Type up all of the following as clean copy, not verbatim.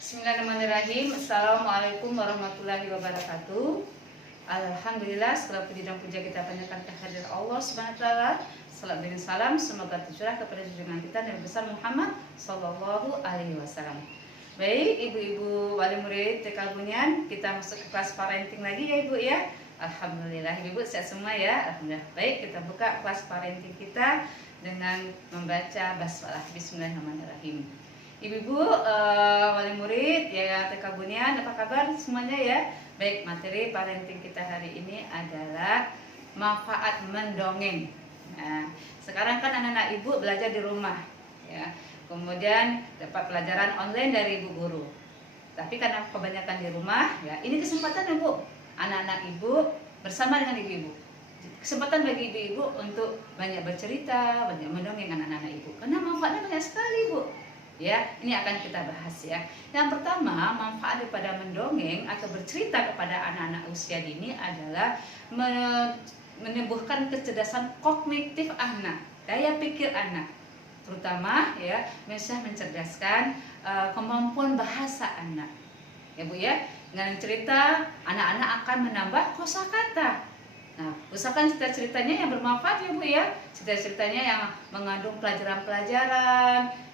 Bismillahirrahmanirrahim. Assalamualaikum warahmatullahi wabarakatuh. Alhamdulillah, segala puji dan puja kita panjatkan kehadirat Allah Subhanahu wa taala. Salam dan salam semoga tercurah kepada junjungan kita Nabi besar Muhammad sallallahu alaihi wasallam. Baik, ibu-ibu wali murid TK Bunian, kita masuk ke kelas parenting lagi ya Ibu ya. Alhamdulillah, ibu sehat semua ya. Alhamdulillah. Baik, kita buka kelas parenting kita dengan membaca basmalah. Bismillahirrahmanirrahim. Ibu-ibu wali murid ya TK Bunian, apa kabar semuanya ya? Baik, materi parenting kita hari ini adalah manfaat mendongeng. Nah, sekarang kan anak-anak ibu belajar di rumah ya. Kemudian dapat pelajaran online dari ibu guru. Tapi karena kebanyakan di rumah ya, ini kesempatan ibu, anak-anak ibu bersama dengan ibu-ibu. Kesempatan bagi ibu-ibu untuk banyak bercerita, banyak mendongeng anak-anak ibu. Karena manfaatnya banyak sekali, Bu. Ya, ini akan kita bahas ya. Yang pertama, manfaat daripada mendongeng atau bercerita kepada anak-anak usia dini adalah menumbuhkan kecerdasan kognitif anak, daya pikir anak, terutama ya, bisa mencerdaskan kemampuan bahasa anak. Ya Bu ya, dengan cerita anak-anak akan menambah kosakata. Nah, usahakan cerita-ceritanya yang bermanfaat ya Bu ya, cerita-ceritanya yang mengandung pelajaran-pelajaran,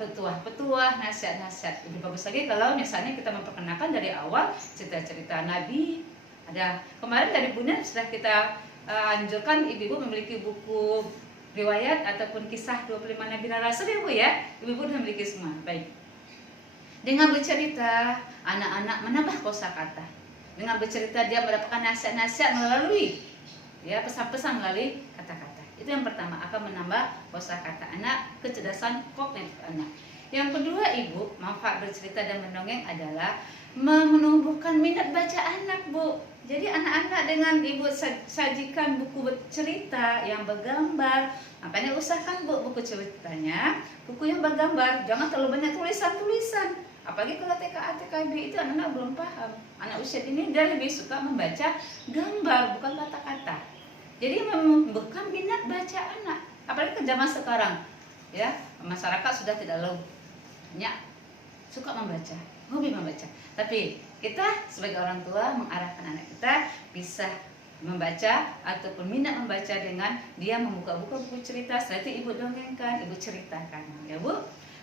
petuah-petuah, nasihat-nasihat. Lebih bagus lagi kalau misalnya kita memperkenalkan dari awal cerita-cerita Nabi. Ada kemarin dari Bunda sudah kita anjurkan ibu-ibu memiliki buku riwayat ataupun kisah 25 Nabi dan Rasul ya Bu ya. Ibu-ibu sudah memiliki semua. Baik. Dengan bercerita, anak-anak menambah kosakata. Dengan bercerita dia mendapatkan nasihat-nasihat melalui ya pesan-pesan melalui kata-kata. Itu yang pertama, akan menambah kosakata anak, kecerdasan kognitif anak. Yang kedua Ibu, manfaat bercerita dan mendongeng adalah menumbuhkan minat baca anak Bu. Jadi anak-anak dengan Ibu sajikan buku cerita yang bergambar, makanya usahakan Bu buku ceritanya, buku yang bergambar, jangan terlalu banyak tulisan-tulisan. Apalagi kalau TKA, TKB itu anak-anak belum paham. Anak usia ini dia lebih suka membaca gambar, bukan kata-kata. Jadi menumbuhkan minat baca anak. Apalagi ke zaman sekarang, ya masyarakat sudah tidak lagi banyak suka membaca, hobi membaca. Tapi kita sebagai orang tua mengarahkan anak kita bisa membaca ataupun minat membaca dengan dia membuka-buka buku cerita. Setelah itu ibu dongengkan, ibu ceritakan, ya Bu.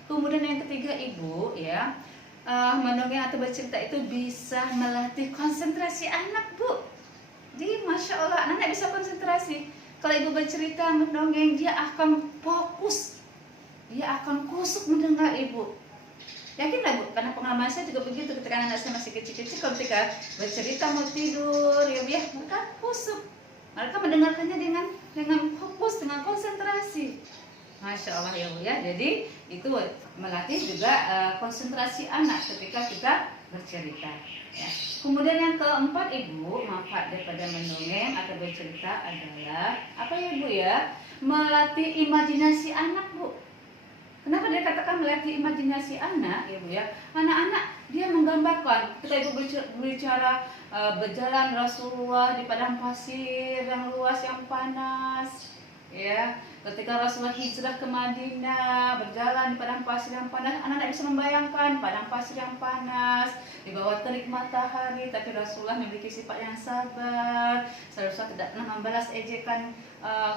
Kemudian yang ketiga Ibu, ya mendongeng atau bercerita itu bisa melatih konsentrasi anak Bu. Jadi Masya Allah anak-anak bisa konsentrasi. Kalau ibu bercerita mendongeng, dia akan fokus, dia akan kusuk mendengar ibu. Yakin lah Bu, karena pengalaman saya juga begitu. Ketika anak saya masih kecil-kecil, ketika bercerita mau tidur ya mereka kusuk, mereka mendengarkannya dengan fokus, dengan konsentrasi. Masya Allah ya Bu ya. Jadi itu melatih juga konsentrasi anak ketika kita bercerita ya. Kemudian yang keempat Ibu, manfaat daripada mendongeng atau bercerita adalah apa ya Bu ya? Melatih imajinasi anak Bu. Kenapa dia katakan melatih imajinasi anak ya Bu ya? Anak-anak dia menggambarkan. Ketika Ibu berbicara berjalan Rasulullah di padang pasir yang luas yang panas ya. Ketika Rasulullah hijrah ke Madinah, berjalan di padang pasir yang panas, anak-anak bisa membayangkan padang pasir yang panas, di bawah terik matahari, tapi Rasulullah memiliki sifat yang sabar. Rasulullah tidak pernah membalas ejekan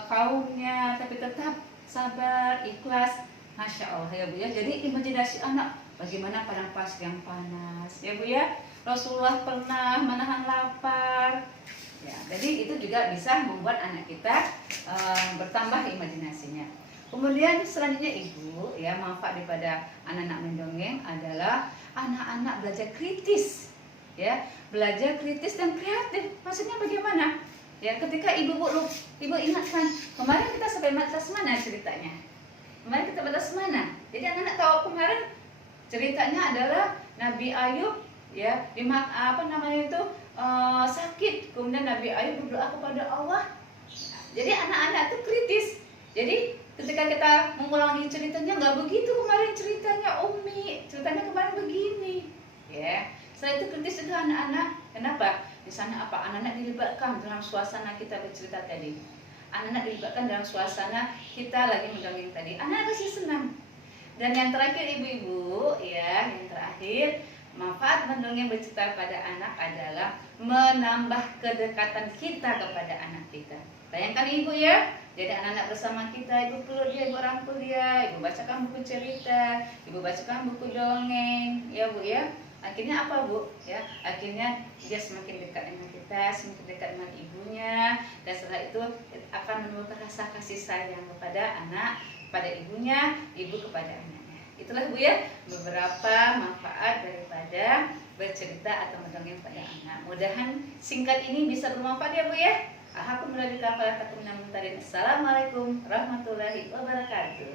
kaumnya, tapi tetap sabar, ikhlas. Masya Allah ya Bu ya. Jadi imajinasi anak, bagaimana padang pasir yang panas, ya Bu ya. Rasulullah pernah menahan lapar. Ya, jadi itu juga bisa membuat anak kita bertambah imajinasinya. Kemudian selanjutnya Ibu, ya manfaat daripada anak-anak mendongeng adalah anak-anak belajar kritis, ya belajar kritis dan kreatif. Maksudnya bagaimana? Ya ketika ibu ingatkan kemarin kita sampai batas mana ceritanya? Kemarin kita batas mana? Jadi anak-anak tahu kemarin ceritanya adalah Nabi Ayub, ya sakit, kemudian Nabi Ayub berdoa kepada Allah. Jadi anak-anak itu kritis. Jadi ketika kita mengulangi ceritanya, nggak begitu kemarin ceritanya Umi, ceritanya kemarin begini, ya. Setelah itu kritis juga anak-anak. Kenapa? Di sana apa? Anak-anak dilibatkan dalam suasana kita bercerita tadi. Anak-anak dilibatkan dalam suasana kita lagi mendongeng tadi. Anak-anak pasti senang. Dan yang terakhir ibu-ibu ya, yang terakhir manfaat mendongeng bercerita pada anak adalah menambah kedekatan kita kepada anak kita. Bayangkan ibu ya, jadi anak-anak bersama kita, ibu peluk dia, ibu rangkul dia, ibu bacakan buku cerita, ibu bacakan buku dongeng, ya bu ya. Akhirnya apa bu? Ya, akhirnya dia semakin dekat dengan kita, semakin dekat dengan ibunya, dan setelah itu akan menumbuhkan rasa kasih sayang kepada anak, pada ibunya, ibu kepada anaknya. Itulah bu ya beberapa manfaat daripada bercerita atau mendongeng pada anak. Mudahan singkat ini bisa bermanfaat ya bu ya. Assalamualaikum warahmatullahi wabarakatuh.